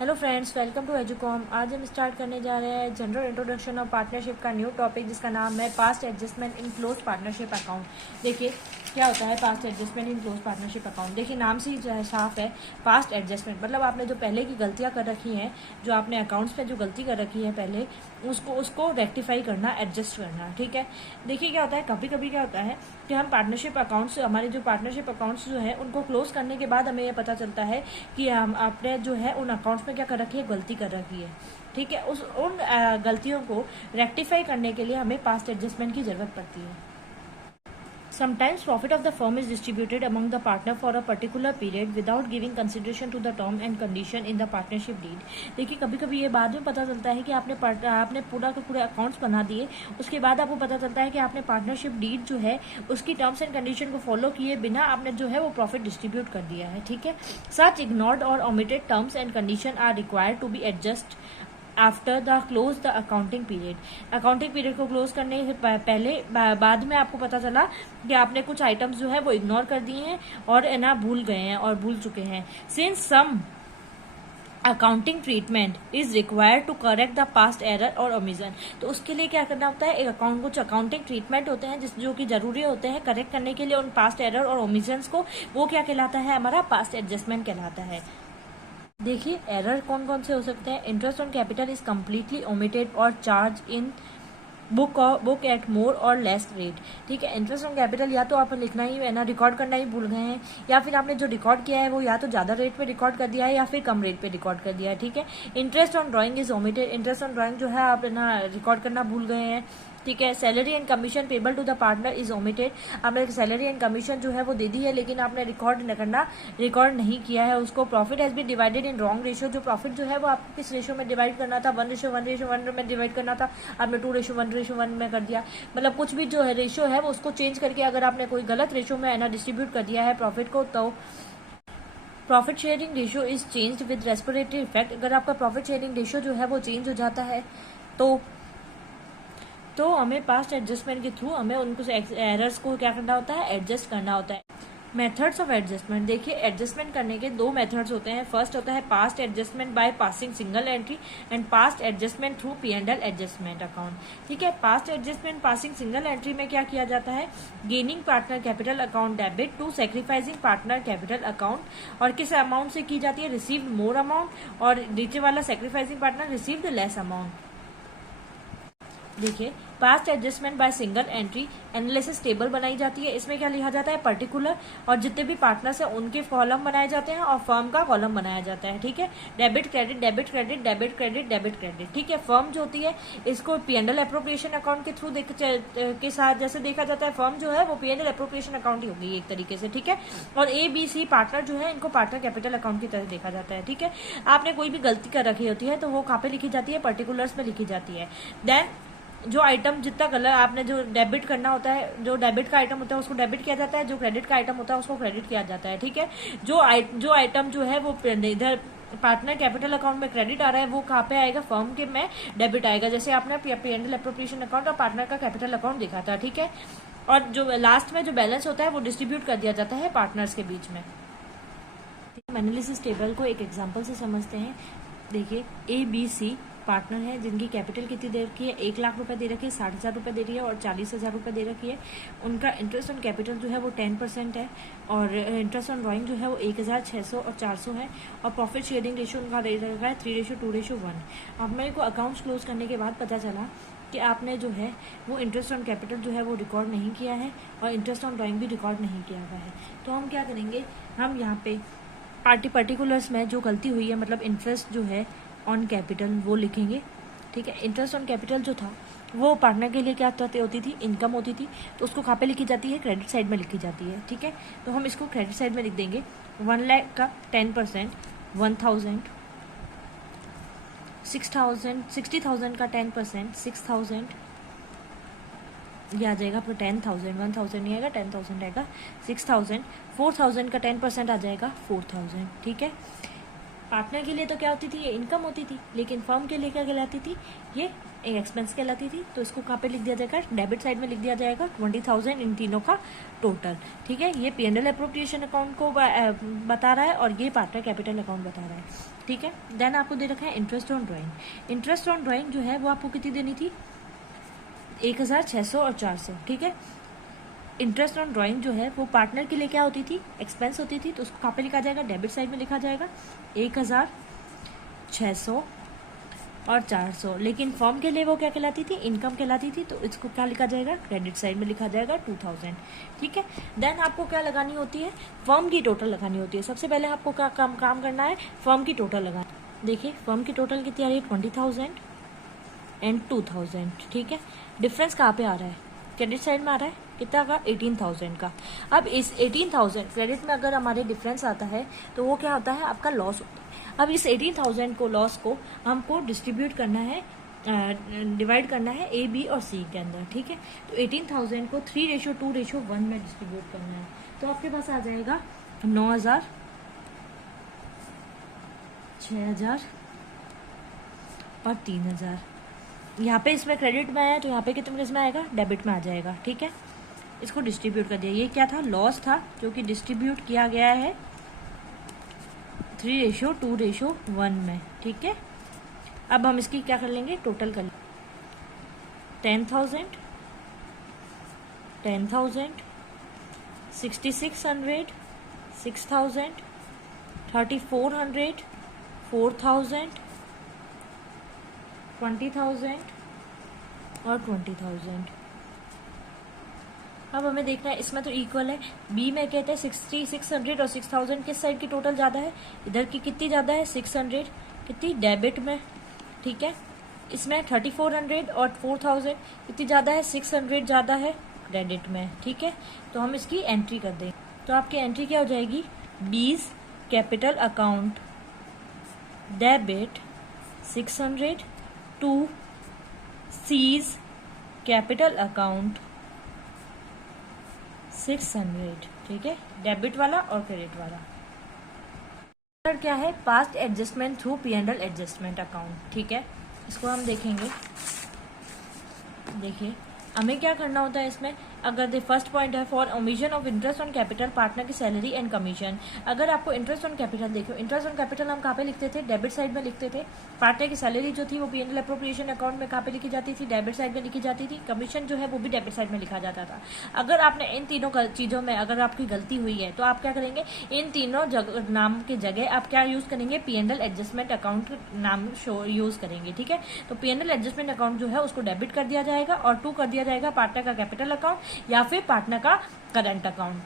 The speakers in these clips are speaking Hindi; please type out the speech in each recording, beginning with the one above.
Hello friends, welcome to Educom. आज हम स्टार्ट करने जा रहे हैं जनरल इंट्रोडक्शन ऑफ पार्टनरशिप का न्यू टॉपिक, जिसका नाम है past adjustment in close partnership account. देखिए क्या होता है past adjustment in close partnership account. देखिए नाम से ही जो है साफ है, पास्ट एडजस्टमेंट मतलब आपने जो पहले की गलतियां कर रखी हैं, जो आपने अकाउंट्स में जो गलती कर रखी है पहले, उसको रेक्टिफाई करना, एडजस्ट करना। ठीक है, देखिए क्या होता है, कभी कभी क्या होता है कि हम पार्टनरशिप अकाउंट्स, हमारे जो पार्टनरशिप अकाउंट्स जो है उनको क्लोज करने के बाद हमें ये पता चलता है कि हम आपने जो है उन अकाउंट्स में क्या कर रखी है, गलती कर रखी है। ठीक है, उन गलतियों को रेक्टिफाई करने के लिए हमें पास्ट एडजस्टमेंट की जरूरत पड़ती है। Sometimes profit of the firm is distributed among the partner for a particular period without giving consideration to the term and condition in the partnership deed। देखिए कभी कभी ये बाद में पता चलता है कि आपने पूरा के पूरे अकाउंट्स बना दिए, उसके बाद आपको पता चलता है कि आपने पार्टनरशिप डीड जो है उसकी टर्म्स एंड कंडीशन को फॉलो किए बिना आपने जो है वो प्रॉफिट डिस्ट्रीब्यूट कर दिया है। ठीक है, सच इग्नोर्ड और omitted terms and condition are required to be adjust after the close the accounting period. Accounting period को क्लोज करने से पहले बाद में आपको पता चला कि आपने कुछ आइटम्स जो है वो इग्नोर कर दिए हैं और ना भूल गए हैं और भूल चुके हैं। Since some accounting treatment is required to correct the past error और ओमिशन, तो उसके लिए क्या करना होता है, एक अकाउंट कुछ अकाउंटिंग ट्रीटमेंट होते हैं जो कि जरूरी होते हैं करेक्ट करने के लिए उन पास्ट एरर और ओमिशंस को। वो क्या कहलाता है, हमारा पास्ट एडजस्टमेंट कहलाता है। देखिए एरर कौन कौन से हो सकते हैं। Interest on capital is completely omitted और चार्ज इन बुक एट मोर और लेस रेट। ठीक है, इंटरेस्ट ऑन कैपिटल या तो आप लिखना ही है ना, रिकॉर्ड करना ही भूल गए हैं, या फिर आपने जो रिकॉर्ड किया है वो या तो ज़्यादा रेट पे रिकॉर्ड कर दिया है या फिर कम रेट पे रिकॉर्ड कर दिया है। ठीक है, interest on drawing is omitted, interest on drawing जो है आप ना रिकॉर्ड करना भूल गए हैं। ठीक है, salary and commission payable to the partner is omitted, आपने सैलरी एंड कमीशन जो है वो दे दी है लेकिन आपने रिकॉर्ड नहीं किया है उसको। Profit has been divided in wrong ratio, जो प्रॉफिट जो है वो आपको किस रेशियो में डिवाइड करना था, 1:1:1 में डिवाइड करना था, आपने 2:1:1 में कर दिया। मतलब कुछ भी जो है रेशियो है वो उसको चेंज करके अगर आपने कोई गलत रेशियो में है ना डिस्ट्रीब्यूट कर दिया है प्रॉफिट को, तो profit sharing ratio is changed with respiratory effect. अगर आपका प्रॉफिट शेयरिंग रेशियो जो है वो चेंज हो जाता है तो हमें पास्ट एडजस्टमेंट के थ्रू हमें उनको एरर्स को क्या करना होता है, एडजस्ट करना होता है। मेथड्स ऑफ एडजस्टमेंट, देखिए एडजस्टमेंट करने के दो मेथड्स होते हैं। फर्स्ट होता है past adjustment by passing single entry and past adjustment through P&L adjustment account. ठीक है, past adjustment passing single entry में क्या किया जाता है, gaining partner capital account debit to sacrificing partner capital account, और किस अमाउंट से की जाती है, रिसीव्ड मोर अमाउंट, और नीचे वाला sacrificing partner received less amount. देखिए past adjustment by single entry analysis table बनाई जाती है। इसमें क्या लिखा जाता है, पर्टिकुलर और जितने भी पार्टनर्स हैं उनके कॉलम बनाए जाते हैं और फर्म का कॉलम बनाया जाता है। ठीक है, debit credit debit credit debit credit debit credit. ठीक है, फर्म जो होती है इसको P&L एप्रोप्रिएशन अकाउंट के थ्रू के साथ जैसे देखा जाता है, फर्म जो है वो P&L एप्रोप्रिएशन अकाउंट ही होगी एक तरीके से। ठीक है, और ABC पार्टनर जो है इनको पार्टनर कैपिटल अकाउंट की तरह देखा जाता है। ठीक है, आपने कोई भी गलती कर रखी होती है तो वो कहाँ पे लिखी जाती है, पर्टिकुलर्स में लिखी जाती है। देन जो आइटम जितना गलत आपने जो डेबिट करना होता है, जो डेबिट का आइटम होता है उसको डेबिट किया जाता है, जो क्रेडिट का आइटम होता है उसको क्रेडिट किया जाता है। ठीक है, जो आइटम जो है वो इधर पार्टनर कैपिटल अकाउंट में क्रेडिट आ रहा है वो कहाँ पे आएगा, फर्म के में डेबिट आएगा, जैसे आपने P&L एप्रोप्रिएशन अकाउंट और पार्टनर का कैपिटल अकाउंट देखा था। ठीक है, और जो लास्ट में जो बैलेंस होता है वो डिस्ट्रीब्यूट कर दिया जाता है पार्टनर्स के बीच में। एनालिसिस टेबल को एक एग्जाम्पल से समझते हैं। देखिए ABC पार्टनर है जिनकी कैपिटल कितनी दे रखी है, 1 लाख रुपए दे रखी है, 60,000 रुपए दे रही है और 40,000 रुपए दे रखी है। उनका इंटरेस्ट ऑन कैपिटल जो है वो 10% है और इंटरेस्ट ऑन ड्राइंग जो है वो 1,600 और 400 है, और प्रॉफिट शेयरिंग रेशियो उनका दे रखा है 3:2:1। अब मेरे को अकाउंट्स क्लोज करने के बाद पता चला कि आपने जो है वो इंटरेस्ट ऑन कैपिटल जो है वो रिकॉर्ड नहीं किया है और इंटरेस्ट ऑन ड्राइंग भी रिकॉर्ड नहीं किया हुआ है। तो हम क्या करेंगे, हम यहाँ पे पर्टिकुलर्स में जो गलती हुई है, मतलब इंटरेस्ट जो है ऑन कैपिटल वो लिखेंगे। ठीक है, इंटरेस्ट ऑन कैपिटल जो था वो पार्टनर के लिए क्या होती थी, इनकम होती थी, तो उसको कहाँ पे लिखी जाती है, क्रेडिट साइड में लिखी जाती है। ठीक है, तो हम इसको क्रेडिट साइड में लिख देंगे। 1 लाख का 10%, 1,000, 6,000, 60,000 का 10%, 6,000 ये आ जाएगा आपका 10,000, 1,000 नहीं आएगा, 10,000 आएगा, 6,000, 4,000 का 10% आ जाएगा 4,000। ठीक है, पार्टनर के लिए तो क्या होती थी, ये इनकम होती थी, लेकिन फर्म के लिए क्या कहलाती थी, ये एक एक्सपेंस कहलाती थी। तो इसको कहाँ पे लिख दिया जाएगा, डेबिट साइड में लिख दिया जाएगा 20,000 इन तीनों का टोटल। ठीक है, ये P&L अप्रोप्रिएशन अकाउंट को बता रहा है और ये पार्टनर कैपिटल अकाउंट बता रहा है। ठीक है, देन आपको दे रखा है interest on drawing. Interest on drawing जो है वो आपको कितनी देनी थी, 1,600 और 400। ठीक है, इंटरेस्ट ऑन ड्राइंग जो है वो पार्टनर के लिए क्या होती थी, एक्सपेंस होती थी। तो उसको कहाँ पे लिखा जाएगा, डेबिट साइड में लिखा जाएगा 1,600 और 400। लेकिन फर्म के लिए वो क्या कहलाती थी, इनकम कहलाती थी। तो इसको क्या लिखा जाएगा, क्रेडिट साइड में लिखा जाएगा 2,000। ठीक है, देन आपको क्या लगानी होती है, फर्म की टोटल लगानी होती है। सबसे पहले आपको क्या काम करना है, फर्म की टोटल लगाना। देखिए फर्म की टोटल कितनी आ रही है, 20,000 एंड 2,000। ठीक है, डिफरेंस कहाँ पे आ रहा है, क्रेडिट साइड में आ रहा है, कितना का, 18,000 का। अब इस 18,000 क्रेडिट में अगर हमारे डिफरेंस आता है तो वो क्या होता है, आपका लॉस होता है। अब इस 18,000 को, लॉस को हमको डिस्ट्रीब्यूट करना है, डिवाइड करना है A, B और C के अंदर। ठीक है, तो 18,000 को 3:2:1 में डिस्ट्रीब्यूट करना है। तो आपके पास आ जाएगा 9,000, 6,000 और 3,000। यहाँ पे इसमें क्रेडिट में आया तो यहाँ पे कितने में आएगा, डेबिट में आ जाएगा। ठीक है, इसको डिस्ट्रीब्यूट कर दिया। ये क्या था, लॉस था जो कि डिस्ट्रीब्यूट किया गया है 3:2:1 में। ठीक है, अब हम इसकी क्या कर लेंगे, टोटल कर लेंगे। 10,000, 10,000, 6,600, 6,000, 3,400, 4,000, 20,000 और 20,000। अब हमें देखना है, इसमें तो इक्वल है। बी में कहते हैं 6,600 और 6,000 किस साइड की टोटल ज़्यादा है, इधर की कितनी ज़्यादा है, 600 कितनी, डेबिट में। ठीक है, इसमें 3,400 और 4,000 कितनी ज़्यादा है, 600 ज़्यादा है क्रेडिट में। ठीक है, तो हम इसकी एंट्री कर दें। तो आपकी एंट्री क्या हो जाएगी, B's capital account debit 600 to C's capital account 600। ठीक है, डेबिट वाला और क्रेडिट वाला। क्या है, past adjustment through P&L adjustment account. ठीक है, इसको हम देखेंगे। देखिए हमें क्या करना होता है इसमें, अगर द फर्स्ट पॉइंट है for omission of interest on capital partner की सैलरी एंड कमीशन। अगर आपको इंटरेस्ट ऑन कैपिटल देखो, इंटरेस्ट ऑन कैपिटल हम कहाँ पे लिखते थे, डेबिट साइड में लिखते थे। पार्टनर की सैलरी जो थी वो P&L अप्रोप्रिएशन अकाउंट में कहाँ पे लिखी जाती थी, डेबिट साइड में लिखी जाती थी। कमीशन जो है वो भी डेबिट साइड में लिखा जाता था। अगर आपने इन तीनों चीज़ों में अगर आपकी गलती हुई है तो आप क्या करेंगे, इन तीनों नाम के जगह आप क्या यूज़ करेंगे, P&L एडजस्टमेंट अकाउंट नाम यूज़ करेंगे। ठीक है, तो P&L एडजस्टमेंट अकाउंट जो है उसको डेबिट कर दिया जाएगा और 2 कर दिया जाएगा पार्टनर का कैपिटल अकाउंट या फिर पार्टनर का करंट अकाउंट।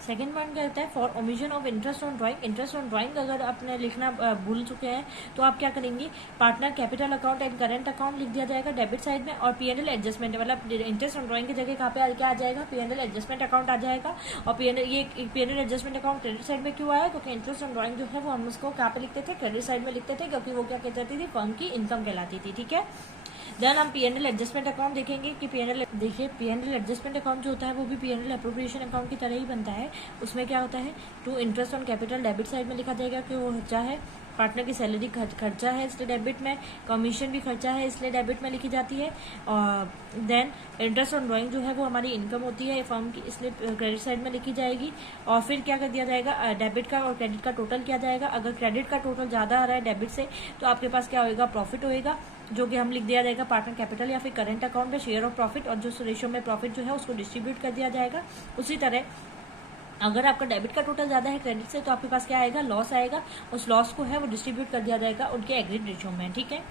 सेकेंड पॉइंट क्या होता है, for omission of interest on drawing. Interest on drawing अगर आपने लिखना भूल चुके हैं तो आप क्या करेंगे, partner capital account and current account लिख दिया जाएगा डेबिट साइड में, और P&L एडजस्टमेंट मतलब इंटरेस्ट ऑन ड्राइंग की जगह कहाँ पे क्या आ जाएगा, P&L एडजस्टमेंट अकाउंट आ जाएगा। और P&L adjustment account credit side में क्यों आया, क्योंकि इंटरेस्ट ऑन ड्राइंग जो है वो हम उसको कहाँ पे लिखते थे, क्रेडिट साइड में लिखते थे, क्योंकि वो क्या कहती थी, फर्म की इनकम कहलाती थी। ठीक है, देन हम P&L एडजस्टमेंट अकाउंट देखेंगे कि P&L एडजस्टमेंट अकाउंट जो होता है वो भी P&L अप्रोप्रिएशन अकाउंट की तरह ही बनता है। उसमें क्या होता है, to interest on capital debit side में लिखा जाएगा कि वो खर्चा है, पार्टनर की सैलरी खर्चा है इसलिए डेबिट में, कमीशन भी खर्चा है इसलिए डेबिट में लिखी जाती है। और देन इंटरेस्ट ऑन ड्राइंग जो है वो हमारी इनकम होती है फर्म की, इसलिए क्रेडिट साइड में लिखी जाएगी। और फिर क्या कर दिया जाएगा, डेबिट का और क्रेडिट का टोटल किया जाएगा। अगर क्रेडिट का टोटल ज़्यादा आ रहा है डेबिट से तो आपके पास क्या होएगा, प्रॉफिट होएगा, जो कि हम लिख दिया जाएगा पार्टनर कैपिटल या फिर करंट अकाउंट में शेयर ऑफ प्रॉफिट, और जो रेशियो में प्रॉफिट जो है उसको डिस्ट्रीब्यूट कर दिया जाएगा। उसी तरह अगर आपका डेबिट का टोटल ज़्यादा है क्रेडिट से तो आपके पास क्या आएगा, लॉस आएगा। उस लॉस को है वो डिस्ट्रीब्यूट कर दिया जाएगा उनके एग्रीड रेशियो में। ठीक है।